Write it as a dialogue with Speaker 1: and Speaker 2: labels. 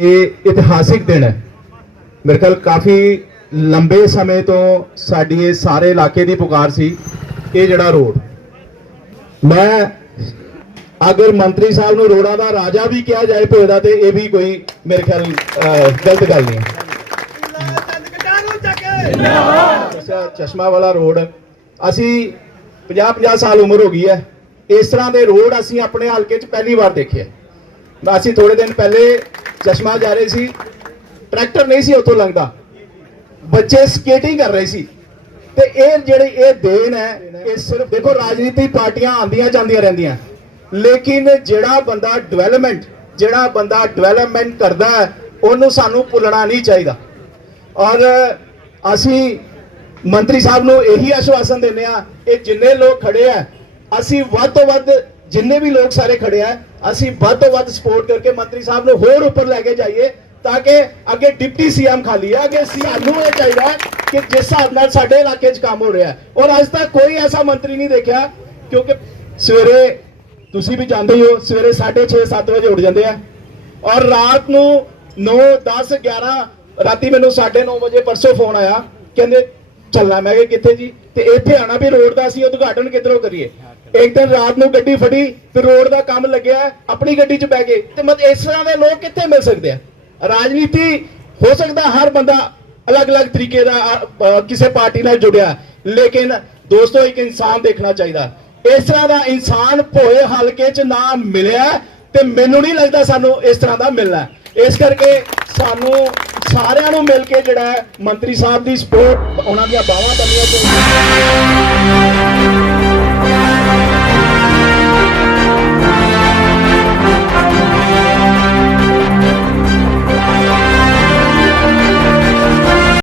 Speaker 1: ਇਹ ਇਤਿਹਾਸਿਕ ਦਿਨ ਹੈ ਮੇਰੇ ਖਿਆਲ ਕਾਫੀ ਲੰਬੇ ਸਮੇਂ ਤੋਂ ਸਾਡੀ ਇਹ ਸਾਰੇ ਇਲਾਕੇ ਦੀ ਪੁਕਾਰ ਸੀ ਇਹ ਜਿਹੜਾ ਰੋਡ ਮੈਂ ਅਗਰ ਮੰਤਰੀ ਸਾਹਿਬ ਨੂੰ ਰੋਡਾਂ ਦਾ ਰਾਜਾ ਵੀ ਕਿਹਾ ਜਾਏ ਭੋਇਦਾ ਤੇ ਇਹ ਵੀ ਕੋਈ ਮੇਰੇ ਖਿਆਲ ਗਲਤ ਗੱਲ ਨਹੀਂ ਹੈ ਚਸ਼ਮਾ ਵਾਲਾ ਰੋਡ ਅਸੀਂ 50 50 ਸਾਲ ਉਮਰ ਹੋ ਗਈ ਹੈ ਇਸ ਤਰ੍ਹਾਂ ਦੇ ਰੋਡ ਅਸੀਂ ਆਪਣੇ ਹਲਕੇ 'ਚ ਪਹਿਲੀ ਵਾਰ ਦੇਖਿਆ ਅਸੀਂ ਥੋੜੇ ਦਿਨ ਪਹਿਲੇ ਚਸ਼ਮਾ ਜਾ ਰਹੇ ਸੀ। ਟਰੈਕਟਰ ਨਹੀਂ ਸੀ ਉੱਥੋਂ ਲੰਘਦਾ। ਬੱਚੇ ਸਕੇਟਿੰਗ ਕਰ ਰਹੇ ਸੀ। ਤੇ ਇਹ ਜਿਹੜੀ ਇਹ ਦੇਣ ਹੈ, ਇਹ ਸਿਰਫ ਦੇਖੋ ਰਾਜਨੀਤੀ ਪਾਰਟੀਆਂ ਆਂਦੀਆਂ ਜਾਂਦੀਆਂ ਰਹਿੰਦੀਆਂ। ਲੇਕਿਨ ਜਿਹੜਾ ਬੰਦਾ ਡਿਵੈਲਪਮੈਂਟ ਜਿਹੜਾ ਬੰਦਾ ਡਿਵੈਲਪਮੈਂਟ ਕਰਦਾ ਉਹਨੂੰ ਸਾਨੂੰ ਭੁੱਲਣਾ ਨਹੀਂ ਚਾਹੀਦਾ। ਔਰ ਅਸੀਂ ਮੰਤਰੀ ਸਾਹਿਬ ਨੂੰ ਇਹੀ ਆਸ਼ਵਾਸਨ ਦਿੰਦੇ ਆ ਇਹ ਜਿੰਨੇ ਲੋਕ ਖੜੇ ਆ ਅਸੀਂ ਵੱਧ ਤੋਂ ਵੱਧ ਜਿੰਨੇ ਵੀ ਲੋਕ ਸਾਰੇ ਖੜੇ ਆ, ਅਸੀਂ ਵੱਧ ਤੋਂ ਵੱਧ ਸਪੋਰਟ ਕਰਕੇ ਮੰਤਰੀ ਸਾਹਿਬ ਨੂੰ ਹੋਰ ਉੱਪਰ ਲੈ ਕੇ ਜਾਈਏ ਤਾਂ ਕਿ ਅੱਗੇ ਡਿਪਟੀ ਸੀਐਮ ਖਾਲੀ ਹੈ ਅੱਗੇ ਸਾਨੂੰ ਇਹ ਚਾਹੀਦਾ ਕਿ ਜਿਸ ਹਿਸਾਬ ਨਾਲ ਸਾਡੇ ਇਲਾਕੇ 'ਚ ਕੰਮ ਹੋ ਰਿਹਾ ਔਰ ਅੱਜ ਤੱਕ ਕੋਈ ਐਸਾ ਮੰਤਰੀ ਨਹੀਂ ਦੇਖਿਆ, ਕਿਉਂਕਿ ਸਵੇਰੇ ਤੁਸੀਂ ਵੀ ਜਾਣਦੇ ਹੋ ਸਵੇਰੇ 6:30 7 ਵਜੇ ਉੱਠ ਜਾਂਦੇ ਆ। ਔਰ ਰਾਤ ਨੂੰ 9 10 11 ਰਾਤੀ ਮੈਨੂੰ 9:30 ਵਜੇ ਪਰਸੋਂ ਫੋਨ ਆਇਆ, ਕਹਿੰਦੇ ਚੱਲਣਾ ਮੈਂ ਕਿਹਾ ਕਿੱਥੇ ਜੀ? ਤੇ ਇੱਥੇ ਆਣਾ ਵੀ ਰੋਡ ਦਾ ਅਸੀਂ ਉਦਘਾਟਨ ਕਿੱਧਰੋਂ ਕਰੀਏ? ਇੱਕ ਦਿਨ ਰਾਤ ਨੂੰ ਗੱਡੀ ਫੜੀ ਤੇ ਰੋਡ ਦਾ ਕੰਮ ਲੱਗਿਆ, ਆਪਣੀ ਗੱਡੀ 'ਚ ਬਹਿ ਗਏ। ਤੇ ਮਤ ਇਸ ਤਰ੍ਹਾਂ ਦੇ ਲੋਕ ਕਿੱਥੇ ਮਿਲ ਸਕਦੇ ਆ? ਰਾਜਨੀਤੀ ਹੋ ਸਕਦਾ ਹਰ ਬੰਦਾ ਅਲੱਗ-ਅਲੱਗ ਤਰੀਕੇ ਦਾ ਕਿਸੇ ਪਾਰਟੀ ਨਾਲ ਜੁੜਿਆ, ਲੇਕਿਨ ਦੋਸਤੋ, ਇੱਕ ਇਨਸਾਨ ਦੇਖਣਾ ਚਾਹੀਦਾ। ਇਸ ਤਰ੍ਹਾਂ ਦਾ ਇਨਸਾਨ ਭੋਏ ਹਲਕੇ 'ਚ ਨਾ ਮਿਲਿਆ ਤੇ ਮੈਨੂੰ ਨਹੀਂ ਲੱਗਦਾ ਸਾਨੂੰ ਇਸ ਤਰ੍ਹਾਂ ਦਾ ਮਿਲਣਾ। ਇਸ ਕਰਕੇ ਸਾਨੂੰ ਸਾਰਿਆਂ ਨੂੰ ਮਿਲ ਕੇ ਜਿਹੜਾ ਮੰਤਰੀ ਸਾਹਿਬ ਦੀ ਸਪੋਰਟ ਉਹਨਾਂ ਦੀਆਂ ਬਾਹਾਂ ਬੰਨੀਆਂ ਚਾਹੀਦੀਆਂ